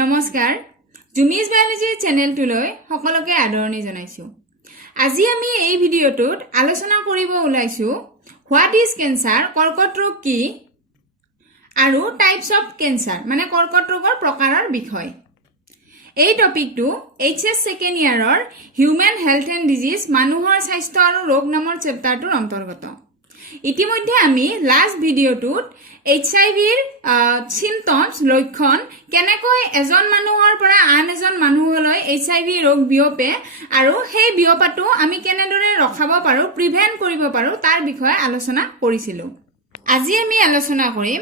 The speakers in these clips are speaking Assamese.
নমস্কাৰ জুমিজ বায়োলজি চেনেলটোলৈ সকলোকে আদৰণি জনাইছো। আজি আমি এই ভিডিঅ'টোত আলোচনা কৰিব ওলাইছো হোৱাট ইজ কেন্সাৰ, কৰ্কট ৰোগ কি আৰু টাইপছ অফ কেন্সাৰ মানে কৰ্কট ৰোগৰ প্ৰকাৰৰ বিষয়। এই টপিকটো এইচএছ সেকেন্ড ইয়াৰৰ হিউম্যান হেলথ এণ্ড ডিজিজ মানুহৰ স্বাস্থ্য আৰু ৰোগ নামৰ চেপ্টাৰটোৰ অন্তৰ্গত। ইতিমধ্যে আমি লাষ্ট ভিডিঅ'টোত এইচআইভিৰ চিমটমছ লক্ষণ কেনেকৈ এজন মানুহৰ পৰা আন এজন মানুহলৈ এইচআইভি ৰোগ বিয়পে আৰু সেই বিয়পাটো আমি কেনেদৰে ৰখাব পাৰো, প্ৰিভেন্ট কৰিব পাৰো তাৰ বিষয়ে আলোচনা কৰিছিলো। আজি আমি আলোচনা কৰিম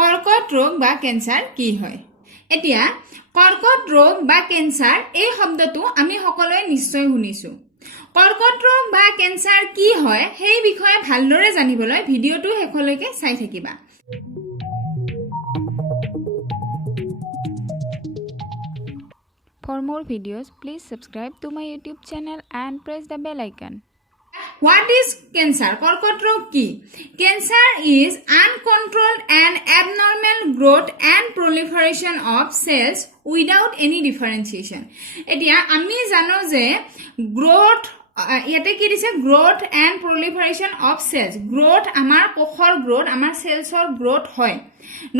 কৰ্কট ৰোগ বা কেন্সাৰ কি হয়। এতিয়া কৰ্কট ৰোগ বা কেন্সাৰ এই শব্দটো আমি সকলোৱে নিশ্চয় শুনিছো। কৰ্কট ৰোগ বা কেন্সাৰ কি হয় সেই বিষয়ে ভালদৰে জানিবলৈ ভিডিঅ'টো শেষলৈকে চাই থাকিবা। For more videos, please subscribe to my YouTube channel and press the bell icon. What is cancer? কর্কট রোগ কি? Cancer is uncontrolled and abnormal growth and proliferation of cells without any differentiation. এতিয়া আমি জানো যে গ্ৰোথ ইয়াতে কি দিছে growth and proliferation of cells. Growth আমাৰ কোষৰ গ্ৰোথ, আমাৰ চেলছৰ গ্ৰোথ হয়।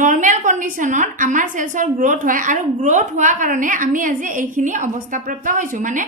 নৰ্মেল কণ্ডিশ্যনত আমাৰ চেলছৰ গ্ৰোথ হয় আৰু গ্ৰোথ হোৱাৰ কাৰণে আমি আজি এইখিনি অৱস্থাপ্ৰাপ্ত হৈছোঁ। মানে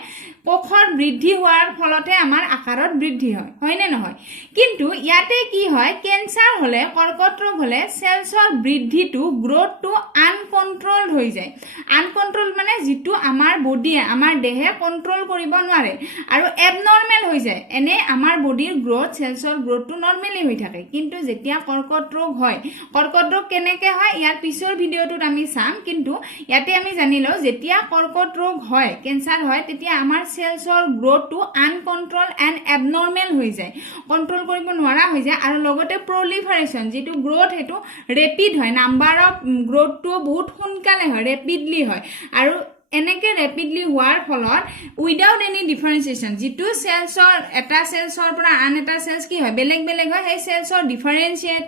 কোষৰ বৃদ্ধি হোৱাৰ ফলতে আমাৰ আকাৰত বৃদ্ধি হয়, হয়নে নহয়? কিন্তু ইয়াতে কি হয়, কেন্সাৰ হ'লে, কৰ্কট ৰোগ হ'লে চেলছৰ বৃদ্ধিটো গ্ৰোথটো আনকণ্ট্ৰল হৈ যায়। আনকণ্ট্ৰল মানে যিটো আমাৰ বডিয়ে, আমাৰ দেহে কণ্ট্ৰল কৰিব নোৱাৰে আৰু এবনৰ্মেল হৈ যায়। এনে আমাৰ বডিৰ গ্ৰোথ, চেলছৰ গ্ৰোথটো নৰ্মেলি হৈ থাকে। কিন্তু যেতিয়া কৰ্কট ৰোগ হয়, কৰ্কট ৰোগ কেনেকে হয় ইয়াৰ পিছৰ ভিডিঅ'টোত আমি চাম। কিন্তু ইয়াতে আমি জানিলো যেতিয়া কৰ্কট ৰোগ হয়, কেন্সাৰ হয়, তেতিয়া আমাৰ চেলছৰ গ্ৰোথটো আনকণ্ট্ৰল এণ্ড এবনৰ্মেল হৈ যায়, কণ্ট্ৰল কৰিব নোৱাৰা হৈ যায়। আৰু লগতে প্ৰলিফাৰেশ্যন যিটো গ্ৰোথ সেইটো ৰেপিড হয়, নাম্বাৰ অফ গ্ৰোথটো বহুত সোনকালে হয়, ৰেপিডলি হয়। আৰু এনেকে ৰেপিডলি হোৱাৰ ফলত উইদাউট এনি ডিফাৰেঞ্চিয়েশ্যন যিটো চেলছৰ এটা চেলছৰ পৰা আন এটা চেলছ কি হয় বেলেগ বেলেগ হয়, সেই চেলছৰ ডিফাৰেঞ্চিয়েট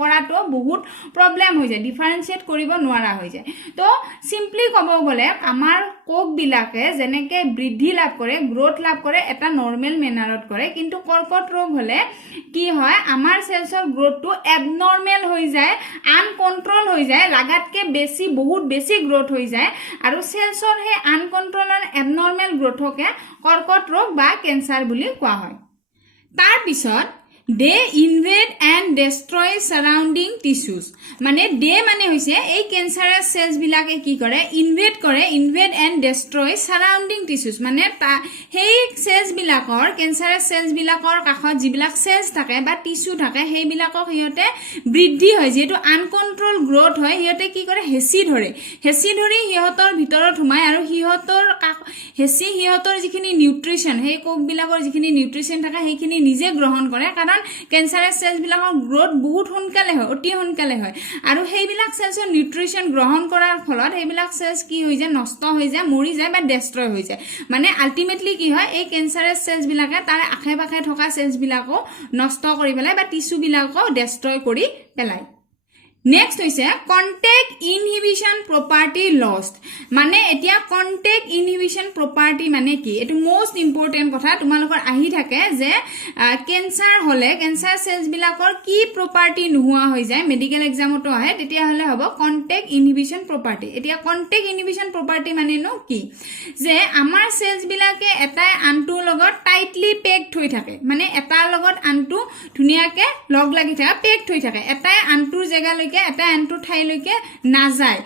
কৰাটো বহুত প্ৰব্লেম হৈ যায়, ডিফাৰেঞ্চিয়েট কৰিব নোৱাৰা হৈ যায়। তো চিম্পলি ক'ব গ'লে আমাৰ কোষবিলাকে যেনেকে বৃদ্ধি লাভ কৰে, গ্ৰোথ লাভ কৰে, এটা নৰ্মেল মেনাৰত কৰে। কিন্তু কৰ্কট ৰোগ হ'লে কি হয়, আমাৰ চেলছৰ গ্ৰোথটো এবনৰ্মেল হৈ যায়, আনকণ্ট্ৰল হৈ যায়, লাগাতকে বেছি বহুত বেছি গ্ৰোথ হৈ যায়। আৰু চেলছৰ সেই আনকণ্ট্ৰল এণ্ড এবনৰ্মেল গ্ৰোথকে কৰ্কট ৰোগ বা কেন্সাৰ বুলি কোৱা হয়। তাৰ পিছত দে ইনভেড এণ্ড ডেষ্ট্ৰয় সাৰাউণ্ডিং টিস্যুজ। মানে দে মানে হৈছে এই কেন্সাৰাছ চেলছ বিলাকে কি কৰে, ইনভেড কৰে, ইনভেড এণ্ড ডেষ্ট্ৰয় সাৰাউণ্ডিং টিস্যুজ। মানে সেই চেলছ বিলাকৰ, কেন্সাৰাছ চেলছ বিলাকৰ কাষত যিবিলাক চেলছ থাকে বা টিস্যু থাকে সেইবিলাকক সিহঁতে বৃদ্ধি হয়, যিহেতু আনকণ্ট্ৰল গ্ৰোথ হয়, সিহঁতে কি কৰে হেঁচি ধৰে, হেঁচি ধৰি সিহঁতৰ ভিতৰত সোমায় আৰু সিহঁতৰ যিখিনি নিউট্ৰিশ্যন, সেই কোষবিলাকৰ যিখিনি নিউট্ৰিশ্যন থাকে সেইখিনি নিজে গ্ৰহণ কৰে। কাৰণ কেন্সাৰাছ চেলছবিলাকৰ গ্ৰোথ বহুত সোনকালে হয়, অতি সোনকালে হয়। আৰু সেইবিলাক চেলছৰ নিউট্ৰিশ্যন গ্ৰহণ কৰাৰ ফলত সেইবিলাক চেলছ কি হৈ যায়, নষ্ট হৈ যায়, মৰি যায় বা ডেষ্ট্ৰয় হৈ যায়। মানে আল্টিমেটলি কি হয়, এই কেন্সাৰাছ চেলছবিলাকে তাৰ আশে পাশে থকা চেলছবিলাকো নষ্ট কৰি পেলাই বা টিস্যুবিলাকো ডেষ্ট্ৰয় কৰি পেলায়। নেক্সট হৈছে কণ্টেক্ট ইনহিবিশ্যন প্ৰপাৰ্টি লষ্ট। মানে এতিয়া কণ্টেক্ট ইনহিবিশ্যন প্ৰপাৰ্টি মানে কি, এইটো মষ্ট ইম্পৰ্টেণ্ট কথা তোমালোকৰ আহি থাকে যে কেন্সাৰ হ'লে কেন্সাৰ চেলছবিলাকৰ কি প্ৰপাৰ্টি নোহোৱা হৈ যায়, মেডিকেল এক্সামতো আহে, তেতিয়াহ'লে হ'ব কণ্টেক্ট ইনহিবিশ্যন প্ৰপাৰ্টি। এতিয়া কণ্টেক্ট ইনহিবিশ্যন প্ৰপাৰ্টি মানেনো কি, যে আমাৰ চেলছবিলাকে এটাই আনটোৰ লগত টাইটলি পেকড হৈ থাকে। মানে এটাৰ লগত আনটো ধুনীয়াকে লগ লাগি থাকে, পেকড হৈ থাকে, এটাই আনটোৰ জেগালৈকে এটা আনটোৰ ঠাইলৈকে নাযায়।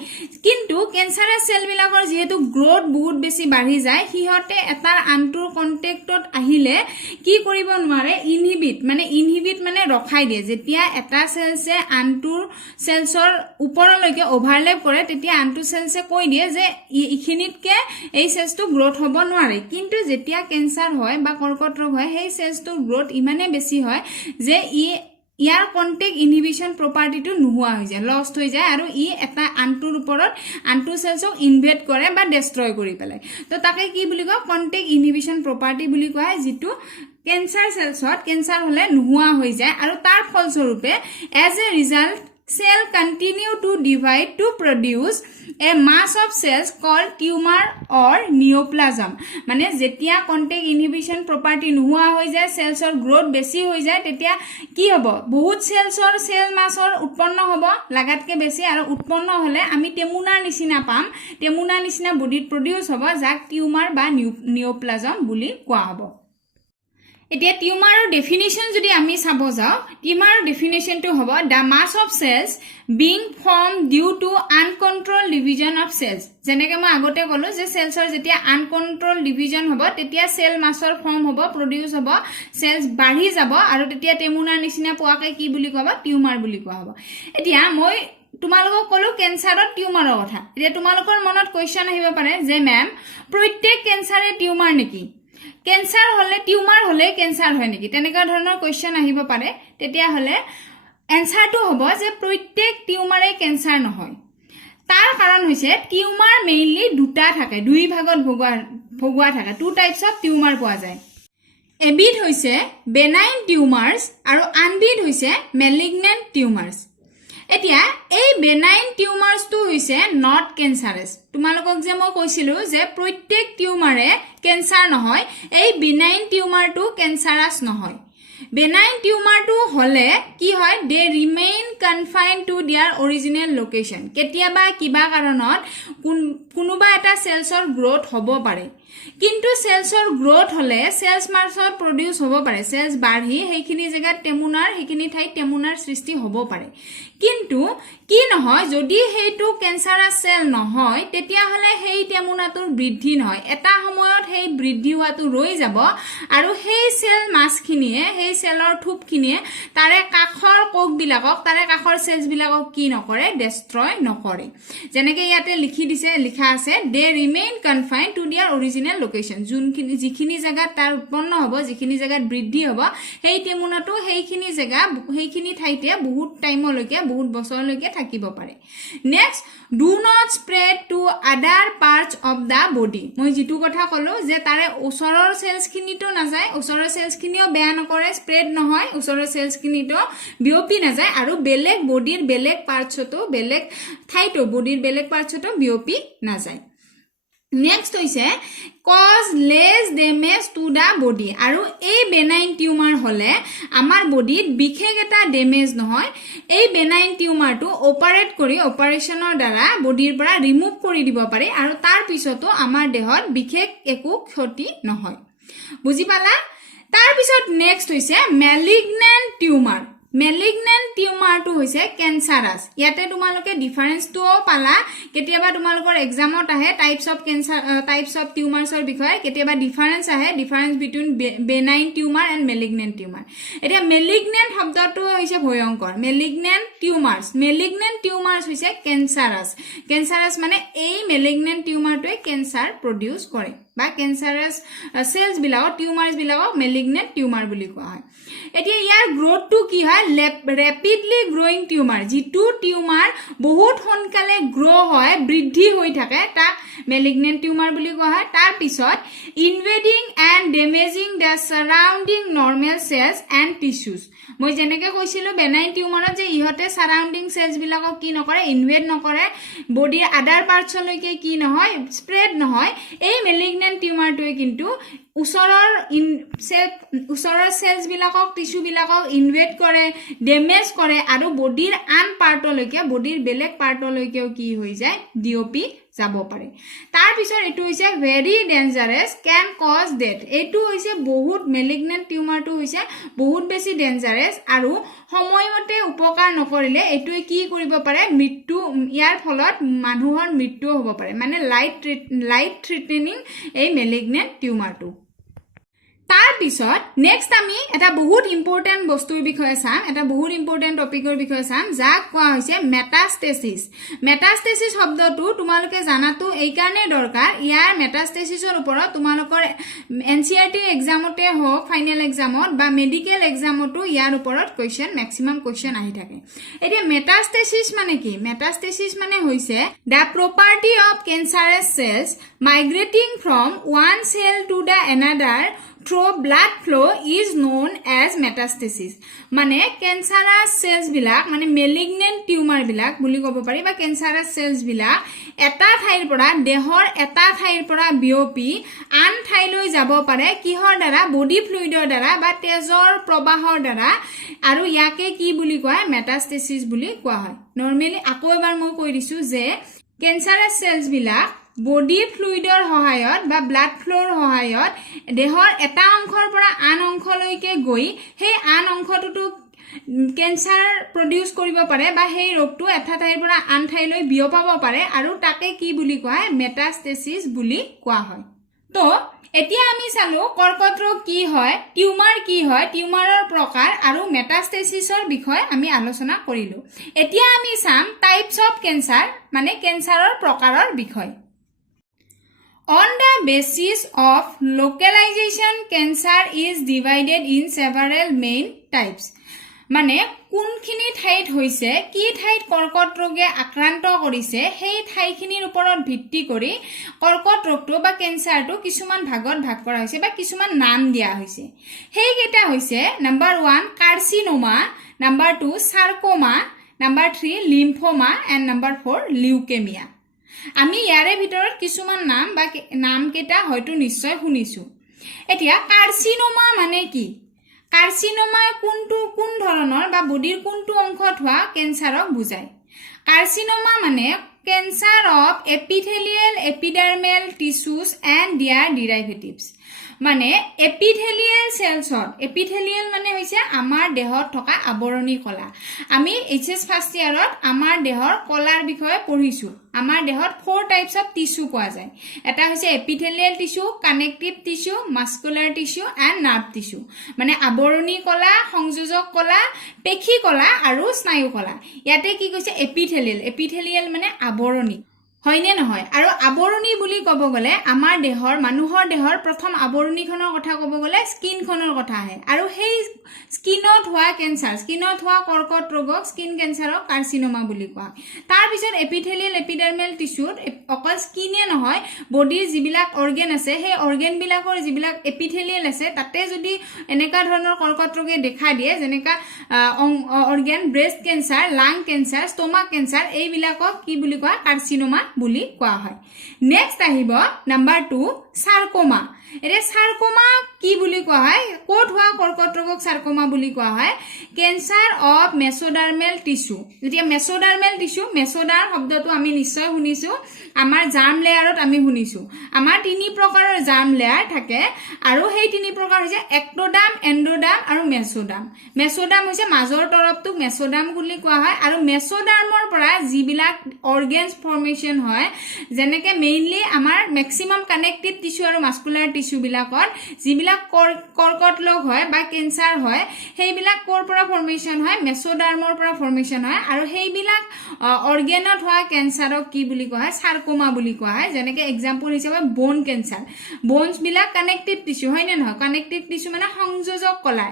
কিন্তু কেন্সাৰাছ চেলবিলাকৰ যিহেতু গ্ৰোথ বহুত বেছি বাঢ়ি যায়, সিহঁতে এটাৰ আনটোৰ কণ্টেক্টত আহিলে কি কৰিব নোৱাৰে, ইনহিবিট মানে ৰখাই দিয়ে। যেতিয়া এটা চেলছে আনটোৰ চেলছৰ ওপৰলৈকে অভাৰলেপ কৰে, তেতিয়া আনটো চেলছে কৈ দিয়ে যে এইখিনিতকে এই চেলছটো গ্ৰোথ হ'ব নোৱাৰে। কিন্তু যেতিয়া কেন্সাৰ হয় বা কৰ্কট ৰোগ হয়, সেই চেলছটোৰ গ্ৰোথ ইমানে বেছি হয় যে ইয়াৰ কণ্টেক্ট ইনহিবিশ্যন প্ৰপাৰ্টিটো নোহোৱা হৈ যায়, লষ্ট হৈ যায়, আৰু এটা আনটোৰ ওপৰত আনটো চেলছক ইনভেড কৰে বা ডেষ্ট্ৰয় কৰি পেলায়। তো তাকে কি বুলি কয়, কণ্টেক্ট ইনহিবিশ্যন প্ৰপাৰ্টি বুলি কোৱা হয়, যিটো কেন্সাৰ চেলছত কেন্সাৰ হ'লে নোহোৱা হৈ যায়। আৰু তাৰ ফলস্বৰূপে as a result cell continue to divide to produce a mass of cells called tumor or neoplasm. মানে যেতিয়া contact inhibition property নোহোৱা হৈ যায় সেলছৰ গ্ৰোথ বেছি হৈ যায় তেতিয়া কি হ'ব বহুত সেলছৰ সেল মাছৰ উৎপন্ন হ'ব লাগাতকে বেছি আৰু উৎপন্ন হলে আমি টেমুনাৰ নিচিনা পাম টেমুনাৰ নিচিনা বডিত প্ৰডিউস হ'ব যাক টিউমাৰ বা নিওপ্লাজম বুলি কোৱা হ'ব এতিয়া টিউমাৰৰ ডেফিনিশন যদি আমি চাব যাও টিউমাৰৰ ডেফিনিশনটো হ'ব the mass of cells being formed due to uncontrol division of cells যেনেকৈ মই আগতে ক'লো যে সেলছৰ যেতিয়া আনকন্ট্ৰোল ডিভিজন হ'ব তেতিয়া সেল মাছৰ ফৰ্ম হ'ব প্ৰডিউস হ'ব সেলস বাঢ়ি যাব আৰু তেতিয়া টেমুনাৰ নিচিনা পোৱাকে কি বুলি কোৱা হ'ব টিউমাৰ বুলি কোৱা হ'ব এতিয়া মই তোমালোকক ক'লো কেন্সাৰৰ টিউমাৰৰ কথা এতিয়া তোমালোকৰ মনত কোৱেশ্চন আহিব পাৰে যে মেম প্ৰত্যেক কেন্সাৰে টিউমাৰ নেকি কেন্সাৰ হলে টিউমাৰ হলে কেন্সাৰ হয় নেকি তেনেকুৱা ধৰণৰ কোৱেশ্চন আহিব পাৰে তেতিয়া হলে এনসাৰটো হ'ব যে প্ৰত্যেক টিউমাৰে কেন্সাৰ নহয় তাৰ কাৰণ হৈছে টিউমাৰ মেইনলি দুটা থাকে দুই ভাগত ভগোৱা থাকে টু টাইপস অফ টিউমাৰ পোৱা যায় এবিধ হৈছে বেনাইন টিউমাৰ্স আৰু আনবিধ হৈছে মেলিগনেন্ট টিউমাৰ্স এতিয়া এই বেনাইন টিউমাৰ্সটো হৈছে নট কেন্সাৰাছ তোমালোকক যে মই কৈছিলো যে প্ৰত্যেক টিউমাৰে কেন্সাৰ নহয় এই বেনাইন টিউমাৰটো কেন্সাৰাছ নহয় বেনাইন টিউমাৰটো হলে কি হয় they remain confined to their original location কেতিয়াবা কিবা কাৰণত কোনোবা এটা সেলছৰ গ্ৰোথ হ'ব পাৰে কিন্তু সেলছৰ গ্ৰোথ হলে সেলছ মাছৰ প্ৰডিউস হ'ব পাৰে সেলছ বাঢ়ি সেইখিনি জায়গাত টেমুনাৰ সেইখিনি ঠাই টেমুনাৰ সৃষ্টি হ'ব পাৰে কিন্তু কি নহয় যদি হেইটো কেন্সাৰাছ সেল নহয় তেতিয়া হলে হেই টেমুনাটোৰ বৃদ্ধি নহয় এটা সময়ত হেই বৃদ্ধি হোৱাটো ৰৈ যাব আৰু হেই সেল মাছখিনিয়ে হেই সেলৰ থুপখিনিয়ে তাৰে কাখৰ কোষ বিলাকক তাৰে কাখৰ সেলছ বিলাকক কি নকৰে ডেষ্ট্ৰয় নকৰে যেনেকৈ ইয়াতে লিখা আছে they remain confined to their original location যিখিনি জায়গাত তাৰ উৎপন্ন হ'ব যিখিনি জায়গাত বৃদ্ধি হ'ব হেই টেমুনাটো সেইখিনি ঠাইতে বহুত টাইমলৈকে বহুত বছৰলৈকে থাকিব পাৰে next do not spread to other parts of the body মই যেটো কথা ক'লো যে তাৰে ওচৰৰ সেলছখিনিটো নাযায় ওচৰৰ সেলছখিনিও বেয়া নকৰে স্প্ৰেড নহয় ওচৰৰ সেলছখিনিটো বিয়পি নাযায় আৰু বেলেগ বডিৰ বেলেগ পাৰ্টছতো বেলেগ ঠাইতো বডিৰ বেলেগ পাৰ্টছতো বিয়পি নাযায় নেক্সট হৈছে cause less damage to the body আৰু এই বেনাইন টিউমাৰ হলে আমাৰ বডিত বিশেষ এটা ডেমেজ নহয় এই বেনাইন টিউমাৰটো অপাৰেট কৰি অপাৰেশনৰ দ্বাৰা বডিৰ পৰা ৰিমুভ কৰি দিব পাৰি আৰু তাৰ পিছতো আমাৰ দেহত বিশেষ একো ক্ষতি নহয় বুজি পালা তাৰ পিছত নেক্সট হৈছে মেলিগনেন্ট টিউমাৰ মেলিগনেন্ট টিউমাৰটো হৈছে কেন্সাৰাছ ইয়াতে তোমালোকে ডিফাৰেন্সটোও পালা কেতিয়াবা তোমালোকৰ এক্সামত আহে টাইপস অফ টিউমাৰ্ছৰ বিষয়ে কেতিয়াবা ডিফাৰেন্স আহে difference between benign tumour and malignant tumour এতিয়া মেলিগনেন্ট শব্দটো হৈছে ভয়ংকৰ মেলিগনেন্ট টিউমাৰ্ছ হৈছে কেন্সাৰাছ মানে এই মেলিগনেন্ট টিউমাৰটোৱে কেন্সাৰ প্ৰডিউস কৰে বা কেন্সাৰাছ সেলছ বিলাকক টিউমাৰ্ছ বিলাকক মেলিগনেন্ট টিউমাৰ বুলি কোৱা হয় এতিয়া ইয়াৰ গ্ৰোথটো কি হয় ৰেপিডলি গ্ৰোইং টিউমাৰ যেটো টিউমাৰ বহুত সোনকালে গ্ৰো হয় বৃদ্ধি হৈ থাকে তাক মেলিগনেন্ট টিউমাৰ বুলি কোৱা হয় তাৰ পিছত invading and damaging the surrounding normal cells and tissues মই যেনেকৈ কৈছিলো বেনাইন টিউমাৰত যে ইহতে সাৰাউণ্ডিং সেলছ বিলাকক কি নকৰে ইনভেড নকৰে বডিৰ আদাৰ পাৰ্টছলৈকে কি নহয় স্প্ৰেড নহয় এই মেলিগনেন্ট টিউমাৰটোৱে কিন্তু ওচৰৰ সেলছ বিলাকক টিস্যু বিলাকক ইনভেড কৰে ডেমেজ কৰে আৰু বডিৰ আন পাৰ্টলৈকে বডিৰ বেলেগ পাৰ্টলৈকেও কি হৈ যায় ডিঅপি যাব পাৰে তাৰ পিছত এটো হৈছে very dangerous can cause death এটো হৈছে বহুত মেলিগনেন্ট টিউমাৰটো হৈছে বহুত বেছি ডেঞ্জাৰাছ আৰু সময়মতে উপকাৰ নকৰিলে এটোৱে কি কৰিব পাৰে মৃত্যু ইয়াৰ ফলত মানুহৰ মৃত্যু হ'ব পাৰে মানে লাইট থ্ৰেটেনিং এই মেলিগনেন্ট টিউমাৰটো তাৰ পিছত নেক্সট আমি এটা বহুত ইম্পৰ্টেন্ট বস্তুৰ বিষয়ে চাম এটা বহুত ইম্পৰ্টেন্ট টপিকৰ বিষয়ে চাম যাক কোৱা হৈছে মেটাষ্টেসিস শব্দটো তোমালোকে জানাটো এই কাৰণে দৰকাৰ ইয়াৰ মেটাষ্টেসিসৰ ওপৰত তোমালোকৰ এনসিআৰটি এক্সামতে হওক ফাইনেল এক্সামত বা মেডিকেল এক্সামতো ইয়াৰ ওপৰত কোৱেশ্চন ম্যাক্সিমাম কোৱেশ্চন আহি থাকে এতিয়া মেটাষ্টেসিস মানে কি মেটাষ্টেসিস মানে হৈছে the property of cancerous cells migrating from one cell to the another through blood flow is known as metastasis. মানে cancerous cells বিলাক মানে malignant tumor বিলাক বুলি ক'ব পাৰি বা cancerous cells বিলাক এটা ঠাইৰ পৰা দেহৰ এটা ঠাইৰ পৰা বিয়পি আন ঠাইলৈ যাব পাৰে কিহৰ দ্বাৰা বডি ফ্লুইডৰ দ্বাৰা বা তেজৰ প্ৰবাহৰ দ্বাৰা আৰু ইয়াকে কি বুলি কয় মেটাষ্টেচিছ বুলি কোৱা হয় নৰমালি আকৌ এবাৰ মই কৈ দিছো যে cancerous cells বিলাক বডি ফ্লুইডৰ সহায়ত বা ব্লাড ফ্লোৰ সহায়ত দেহৰ এটা অংশৰ পৰা আন অংশলৈকে গৈ সেই আন অংশটোতো ক্যান্সাৰ প্ৰডিউস কৰিব পাৰে বা সেই ৰোগটো এটা ঠাইৰ পৰা আন ঠাইলৈ বিয়পাব পাৰে আৰু তাকে কি বুলি কয় মেটাষ্টেচিছ বুলি কোৱা হয় তো এতিয়া আমি চালো কৰ্কট ৰোগ কি হয় টিউমাৰ কি হয় টিউমাৰৰ প্ৰকাৰ আৰু মেটাষ্টেচিছৰ বিষয় আমি আলোচনা কৰিলো এতিয়া আমি চাম টাইপস অফ ক্যান্সাৰ মানে ক্যান্সাৰৰ প্ৰকাৰৰ বিষয় On the basis of localization, cancer is divided in several main types. মানে কোনখিনি ঠাইত হৈছে কি ঠাইত কৰ্কট ৰোগে আক্ৰান্ত কৰিছে সেই ঠাইখিনিৰ ওপৰত ভিত্তি কৰি কৰ্কট ৰোগটো বা ক্যান্সাৰটো কিছুমান ভাগত ভাগ কৰা হৈছে বা কিছুমান নাম দিয়া হৈছে সেইকেইটা হৈছে number 1 carcinoma number 2 sarcoma number 3 lymphoma and number 4 leukaemia আমি ইয়াৰে ভিতৰত কিছুমান নাম বা নাম কেইটা হয়তো নিশ্চয় শুনিছো এতিয়া কাৰ্চিনোমা মানে কি কাৰ্চিনোমা কোন ধৰণৰ বা বডিৰ কোনটো অংশত হোৱা ক্যান্সাৰক বুজায় কাৰ্চিনোমা মানে cancer of epithelial epidermal tissues and their derivatives মানে epithelial cells epithelial মানে হৈছে আমাৰ দেহত থকা আবৰণী কলা আমি HS ফাৰ্ষ্ট ইয়াৰত আমাৰ দেহৰ কলাৰ বিষয়ে পঢ়িছো আমাৰ দেহত 4 টাইপস অফ টিস্যু পোৱা যায় এটা হৈছে epithelial tissue connective tissue muscular tissue and nerve tissue মানে আবৰণী কলা সংযোজক কলা পেশী কলা আৰু স্নায়ু কলা ইয়াতে কি কৈছে epithelial মানে আবৰণী হয়নে নহয় আৰু আবৰণী বুলি ক'ব গলে আমাৰ দেহৰ মানুহৰ দেহৰ প্ৰথম আবৰণীখনৰ কথা ক'ব গলে স্কিনখনৰ কথা আহে আৰু সেই স্কিনত হোৱা ক্যান্সাৰ স্কিনত হোৱা কৰ্কট ৰোগক স্কিন ক্যান্সাৰক কাৰ্চিনোমা বুলি কোৱা তাৰ পিছত এপিথেলিয়েল এপিডাৰ্মেল টিস্যুত অকল স্কিনে নহয় বডিৰ যিবিলাক অৰ্গান আছে সেই অৰ্গান বিলাকৰ যিবিলাক এপিথেলিয়েল আছে তাতে যদি এনেকা ধৰণৰ কৰ্কট ৰোগে দেখা দিয়ে যেনেকা অৰ্গান ব্ৰেষ্ট ক্যান্সাৰ লাং ক্যান্সাৰ ষ্টমাক ক্যান্সাৰ এই বিলাকক কি বুলি কোৱা কাৰ্চিনোমা বুলি কোৱা হয় নেক্সট আহিব নাম্বাৰ 2 সাৰ্কোমা এৰে সাৰ্কোমা কি বুলি কোৱা হয় কোট হোৱা কৰ্কট ৰোগক সাৰ্কোমা বুলি কোৱা হয় ক্যান্সাৰ অফ মেসোডাৰ্মেল টিস্যু যেতিয়া মেসোডাৰ্মেল টিস্যু মেসোডাৰ শব্দটো আমি নিশ্চয় শুনিছো আমাৰ জাৰ্ম লেয়াৰত আমি শুনিছো আমাৰ তিনি প্ৰকাৰৰ জাৰ্ম লেয়াৰ থাকে আৰু সেই তিনি প্ৰকাৰ হৈছে এক্টোডাৰ্ম এন্ডোডাৰ্ম আৰু মেসোডাৰ্ম মেসোডাৰ্ম হৈছে মাজৰ তৰফটোক মেসোডাৰ্ম বুলি কোৱা হয় আৰু মেসোডাৰ্মৰ পৰা যিবিলাক অৰ্গানছ ফৰ্মেশন হয় যেনেকে মেইনলি আমাৰ ম্যাক্সিমাম কানেক্টিভ টিস্যু আৰু মাস্কুলাৰ টিস্যু বিলাকত যিবিলাক কৰ্কট ৰোগ হয় বা ক্যান্সাৰ হয় সেইবিলাক কোৰ পৰা ফৰ্মেশন হয় মেসোডাৰ্মৰ পৰা ফৰ্মেশন হয় আৰু সেইবিলাক অৰ্গানত হোৱা ক্যান্সাৰক কি বুলি কোৱা হয় সাৰ্কোমা বুলি কোৱা হয় যেনেকে এক্সাম্পল হিচাপে বোন ক্যান্সাৰ বোনছ বিলাক কানেক্টিভ টিস্যু হয় নে নহয় কানেক্টিভ টিস্যু মানে সংযোজক কলা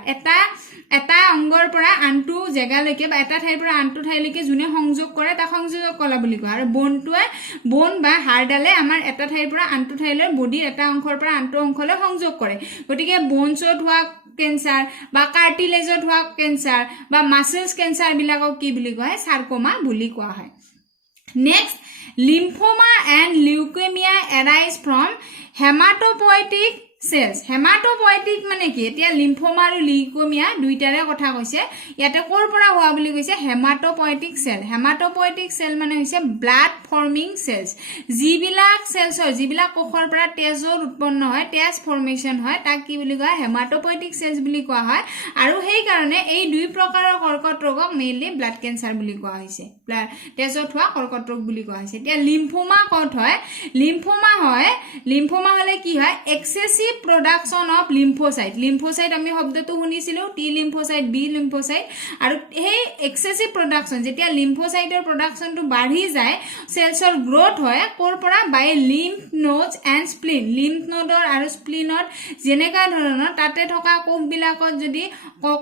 এটা অংগৰ পৰা আনটো জেগালৈকে বা এটা ঠাইৰ পৰা আনটো ঠাইলৈকে যোনে সংযোগ কৰে তাক সংযোজক কলা বুলি কোৱা আৰু বোনটোৱে বোন বা হাড়ডালে আমাৰ এটা ঠাইৰ পৰা আনটো ঠাইলৈ বডিৰ এটা অংশৰ পৰা আনটো অংশলৈ সংযোগ কৰে গতিকে বোনছত হোৱা ক্যান্সাৰ বা কাৰ্টিলেজত হোৱা ক্যান্সাৰ বা মাসলছ ক্যান্সাৰ বিলাকক কি বুলি কোৱা হয় সাৰ্কোমা বুলি কোৱা হয় next lymphoma and leukaemia arise from haematopoietic cells haematopoietic মানে কি এতিয়া লিম্ফোমা আৰু লিউকেমিয়া দুইটাৰে কথা কৈছে ইয়াতে কোৰ পৰা হোৱা বুলি কৈছে হেমাটোপয়েটিক সেল মানে হৈছে ব্লাড ফৰ্মিং সেলস যিবিলাক সেলস হয় যিবিলাক কোষৰ পৰা তেজৰ উৎপন্ন হয় তেজ ফৰ্মেশন হয় তাক কি বুলি কোৱা হেমাটোপয়েটিক সেলস বুলি কোৱা হয় আৰু সেই কাৰণে এই দুই প্ৰকাৰৰ কৰ্কট ৰোগক মেইনলি ব্লাড ক্যান্সাৰ বুলি কোৱা হৈছে তেজত হোৱা কৰ্কট ৰোগ বুলি কোৱা হৈছে এতিয়া লিম্ফোমা কত হয় লিম্ফোমা হলে কি হয় এক্সেসিভ production of lymphocyte আমি শব্দটো শুনিছিলো T lymphocyte B lymphocyte আৰু এই এক্সেসিভ প্ৰডাকশন যেতিয়া লিম্ফোসাইটৰ প্ৰডাকশনটো বাঢ়ি যায় সেলছৰ গ্ৰোথ হয় কোৰ পৰা by lymph nodes and spleen lymph নোডৰ আৰু স্প্লিনত যেনেকা ধৰণৰ তাতে থকা কোষ বিলাকত যদি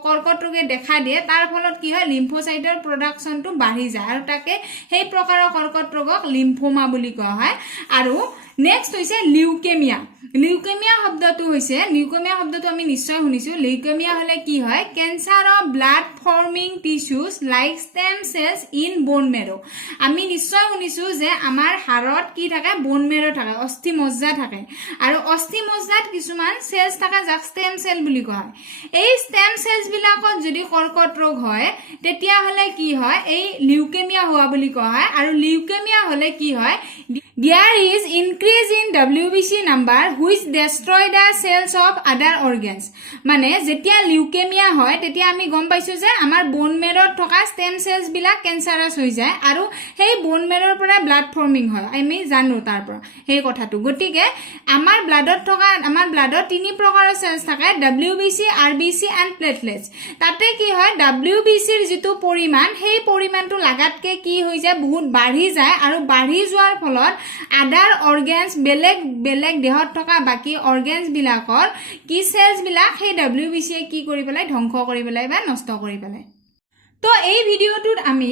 কৰ্কট ৰোগে দেখা দিয়ে তাৰ ফলত কি হয় লিম্ফোসাইটৰ প্ৰডাকশনটো বাঢ়ি যায় আৰু তাকে সেই প্ৰকাৰৰ কৰ্কট ৰোগক লিম্ফোমা বুলি কোৱা হয় আৰু নেক্সট হৈছে লিউকেমিয়া লিউকেমিয়া শব্দটো আমি নিশ্চয় শুনিছো লিউকেমিয়া হলে কি হয় cancer of blood forming tissues like stem cells in bone marrow আমি নিশ্চয় শুনিছো যে আমাৰ হাড়ত কি থাকে বোন মেৰো থাকে অস্থি মজ্জা থাকে আৰু অস্থি মজ্জাত কিছুমান সেলস থাকে যাক স্টেম সেল বুলি কোৱা হয় এই স্টেম সেলস বিলাকত যদি কৰ্কট ৰোগ হয় তেতিয়া হলে কি হয় এই লিউকেমিয়া হোৱা বুলি কোৱা হয় আৰু লিউকেমিয়া হলে কি হয় there is increase in WBC number which destroy the cells of other organs মানে যেতিয়া লিউকেমিয়া হয় তেতিয়া আমি গম পাইছো যে আমাৰ বোন মেৰত থকা স্টেম সেলস বিলাক ক্যান্সাৰাস হৈ যায় আৰু সেই বোন মেৰৰ পৰা ব্লাড ফৰ্মিং হয় আমি জানো তাৰ পৰা সেই কথাটো গটিকে আমাৰ ব্লাডত তিনি প্ৰকাৰৰ সেলস থাকে WBC RBC and platelets তাতে কি হয় WBC ৰ যেটো পৰিমাণ সেই পৰিমাণটো লাগাতকে কি হৈ যায় বহুত বাঢ়ি যায় আৰু বাঢ়ি যোৱাৰ ফলত আদাৰ অৰ্গানছ বেলেগ দেহত থকা বাকি অৰ্গানছ বিলাকৰ কি সেলস বিলাক সেই WBC এ কি কৰি পেলাই ধ্বংস কৰি পেলাই বা নষ্ট কৰি পেলাই তো এই ভিডিওটোত আমি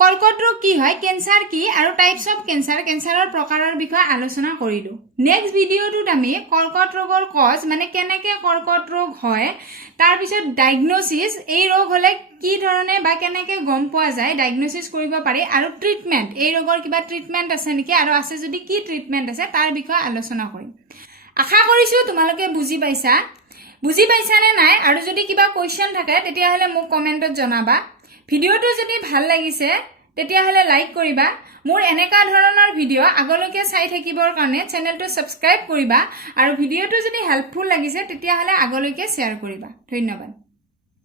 কৰ্কট ৰোগ কি হয় ক্যান্সাৰ কি আৰু টাইপস অফ ক্যান্সাৰৰ প্ৰকাৰৰ বিষয়ে আলোচনা কৰিলো নেক্সট ভিডিওটোত আমি কৰ্কট ৰোগৰ কজ মানে কেনেকে কৰ্কট ৰোগ হয় তাৰ পিছত ডায়াগনোসিস এই ৰোগ হলে কি ধৰণে বা কেনেকে গম পোৱা যায় ডায়াগনোসিস কৰিব পাৰি আৰু ট্ৰিটমেন্ট এই ৰোগৰ কিবা ট্ৰিটমেন্ট আছে নেকি আৰু আছে যদি কি ট্ৰিটমেন্ট আছে তাৰ বিষয়ে আলোচনা কৰিম আশা কৰিছো তোমালোকে বুজি পাইছানে নাই আৰু যদি কিবা কোৱেশ্চন থাকে তেতিয়া হলে মোক কমেন্টত জনাবা ভিডিওটো যদি ভাল লাগিছে তেতিয়া হলে লাইক কৰিবা মোৰ এনেকা ধৰণৰ ভিডিও আগলৈকে চাই থাকিবৰ কাৰণে চেনেলটো সাবস্ক্ৰাইব কৰিবা আৰু ভিডিওটো যদি হেল্পফুল লাগিছে তেতিয়া হলে আগলৈকে শেয়াৰ কৰিবা ধন্যবাদ